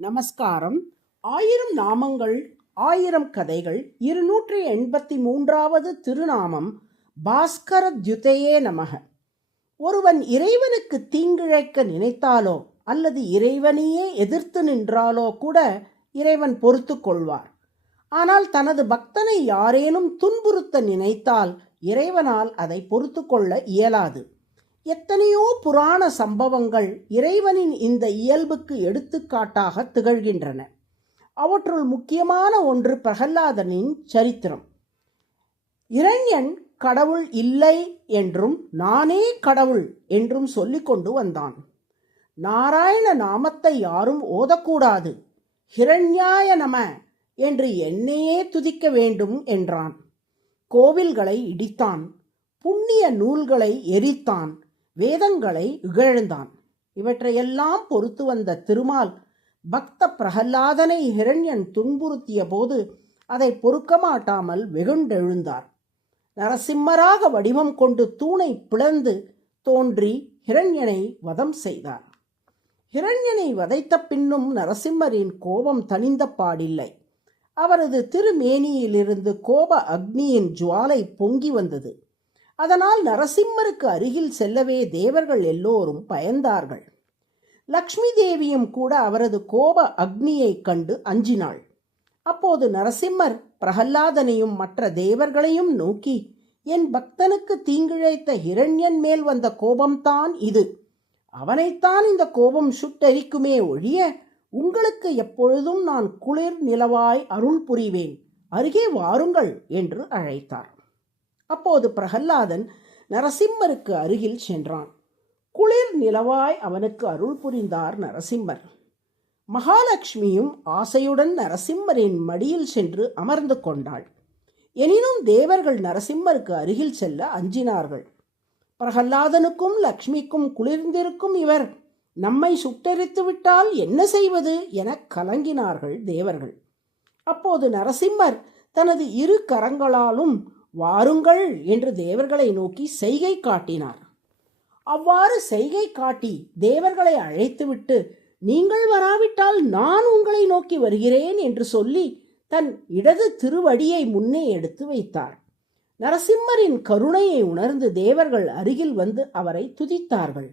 நமஸ்காரம். 1000 நாமங்கள் 1000 கதைகள் 283வது திருநாமம் பாஸ்கரத்யுதயே நமக. ஒருவன் இறைவனுக்கு தீங்கிழைக்க நினைத்தாலோ அல்லது இறைவனையே எதிர்த்து நின்றாலோ கூட இறைவன் பொறுத்து கொள்வார். ஆனால் தனது பக்தனை யாரேனும் துன்புறுத்த நினைத்தால் இறைவனால் அதை பொறுத்து கொள்ள இயலாது. எத்தனையோ புராண சம்பவங்கள் இறைவனின் இந்த இயல்புக்கு எடுத்துக்காட்டாக திகழ்கின்றன. அவற்றுள் முக்கியமான ஒன்று பிரகலாதனின் சரித்திரம். இரண்யன் கடவுள் இல்லை என்றும் நானே கடவுள் என்றும் சொல்லிக்கொண்டு வந்தான். நாராயண நாமத்தை யாரும் ஓதக்கூடாது, ஹிரண்யாய நம என்று என்னையே துதிக்க வேண்டும் என்றான். கோவில்களை இடித்தான், புண்ணிய நூல்களை எரித்தான், வேதங்களை இகழ்ந்தான். இவற்றையெல்லாம் பொறுத்து வந்த திருமால் பக்த பிரகலாதனை ஹிரண்யன் துன்புறுத்திய போது அதை பொறுக்க மாட்டாமல் வெகுண்டெழுந்தார். நரசிம்மராக வடிவம் கொண்டு தூணை பிளந்து தோன்றி ஹிரண்யனை வதம் செய்தார். ஹிரண்யனை வதைத்த பின்னும் நரசிம்மரின் கோபம் தணிந்த பாடில்லை. அவரது திருமேனியிலிருந்து கோப அக்னியின் ஜுவாலை பொங்கி வந்தது. அதனால் நரசிம்மருக்கு அருகில் செல்லவே தேவர்கள் எல்லோரும் பயந்தார்கள். லக்ஷ்மி தேவியும் கூட அவரது கோப அக்னியை கண்டு அஞ்சினாள். அப்போது நரசிம்மர் பிரகலாதனையும் மற்ற தேவர்களையும் நோக்கி, என் பக்தனுக்கு தீங்கிழைத்த ஹிரண்யன் மேல் வந்த கோபம்தான் இது. அவனைத்தான் இந்த கோபம் சுட்டெரிக்குமே ஒழிய உங்களுக்கு எப்பொழுதும் நான் குளிர் நிலவாய் அருள் புரிவேன், அருகே வாருங்கள் என்று அழைத்தார். அப்போது பிரகலாதன் நரசிம்மருக்கு அருகில் சென்றான். குளிர் நிலவாய் அவனுக்கு அருள் புரிந்தார் நரசிம்மர். மகாலட்சுமியும் ஆசையுடன் நரசிம்மரின் மடியில் சென்று அமர்ந்து கொண்டாள். எனினும் தேவர்கள் நரசிம்மருக்கு அருகில் செல்ல அஞ்சினார்கள். பிரகலாதனுக்கும் லக்ஷ்மிக்கும் குளிர்ந்திருக்கும் இவர் நம்மை சுட்டெரித்து விட்டால் என்ன செய்வது என கலங்கினார்கள் தேவர்கள். அப்போது நரசிம்மர் தனது இரு கரங்களாலும் வாருங்கள் என்று தேவர்களை நோக்கி செய்கை காட்டினார். அவ்வாறு செய்கை காட்டி தேவர்களை அழைத்துவிட்டு, நீங்கள் வராவிட்டால் நான் உங்களை நோக்கி வருகிறேன் என்று சொல்லி தன் இடது திருவடியை முன்னே எடுத்து வைத்தார். நரசிம்மரின் கருணையை உணர்ந்து தேவர்கள் அருகில் வந்து அவரை துதித்தார்கள்.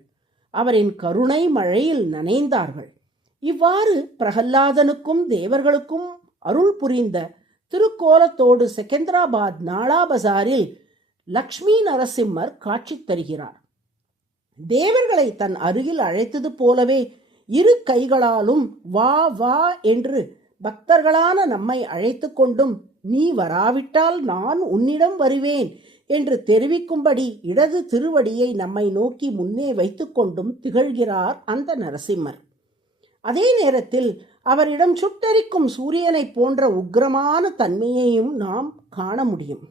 அவரின் கருணை மழையில் நனைந்தார்கள். இவ்வாறு பிரகலாதனுக்கும் தேவர்களுக்கும் அருள் புரிந்த திருக்கோலத்தோடு செகந்திராபாத் நாளா பசாரில் லக்ஷ்மி நரசிம்மர் காட்சி தருகிறார். தேவர்களை தன் அருகில் அழைத்தது போலவே இரு கைகளாலும் வா வா என்று பக்தர்களான நம்மை அழைத்து கொண்டும், நீ வராவிட்டால் நான் உன்னிடம் வருவேன் என்று தெரிவிக்கும்படி இடது திருவடியை நம்மை நோக்கி முன்னே வைத்து கொண்டும் திகழ்கிறார் அந்த நரசிம்மர். அதே நேரத்தில் அவரிடம் சுட்டெரிக்கும் சூரியனை போன்ற உக்கிரமான தன்மையையும் நாம் காண முடியும்.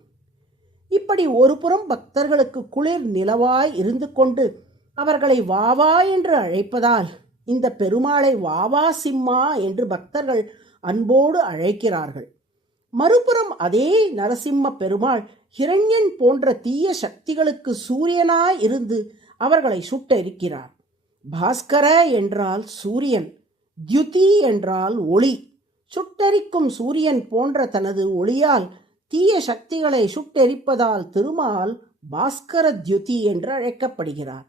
இப்படி ஒரு புறம் பக்தர்களுக்கு குளிர் நிலவாய் இருந்து கொண்டு அவர்களை வாவா என்று அழைப்பதால் இந்த பெருமாளை வாவா சிம்மா என்று பக்தர்கள் அன்போடு அழைக்கிறார்கள். மறுபுறம் அதே நரசிம்ம பெருமாள் ஹிரண்யன் போன்ற தீய சக்திகளுக்கு சூரியனாய் இருந்து அவர்களை சுட்டெரிக்கிறார். பாஸ்கர என்றால் சூரியன், தியுதி என்றால் ஒளி. சுட்டெரிக்கும் சூரியன் போன்ற தனது ஒளியால் தீய சக்திகளை சுட்டெரிப்பதால் திருமால் பாஸ்கர தியுதி என்று அழைக்கப்படுகிறார்.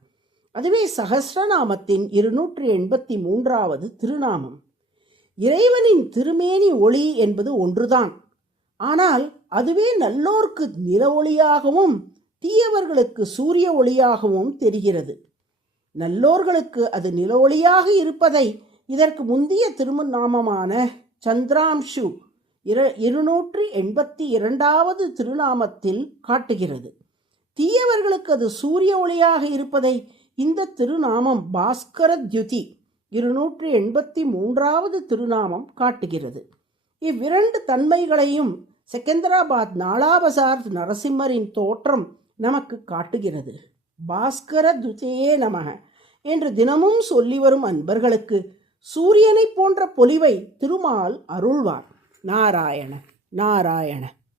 அதுவே சகஸ்ரநாமத்தின் 283வது திருநாமம். இறைவனின் திருமேனி ஒளி என்பது ஒன்றுதான். ஆனால் அதுவே நல்லோர்க்கு நில ஒளியாகவும் தீயவர்களுக்கு சூரிய ஒளியாகவும் தெரிகிறது. நல்லோர்களுக்கு அது நில ஒளியாக இருப்பதை இதற்கு முந்தைய திருநாமமான சந்திராம்சு 282வது திருநாமத்தில் காட்டுகிறது. தீயவர்களுக்கு அது சூரிய ஒளியாக இருப்பதை இந்த திருநாமம் பாஸ்கரத்யுதி 283வது திருநாமம் காட்டுகிறது. இவ்விரண்டு தன்மைகளையும் செகந்திராபாத் நாளா பசார் நரசிம்மரின் தோற்றம் நமக்கு காட்டுகிறது. பாஸ்கரத்யுதயே நமக என்று தினமும் சொல்லி வரும் அன்பர்களுக்கு சூரியனை போன்ற பொலிவை திருமால் அருள்வார். நாராயண நாராயண.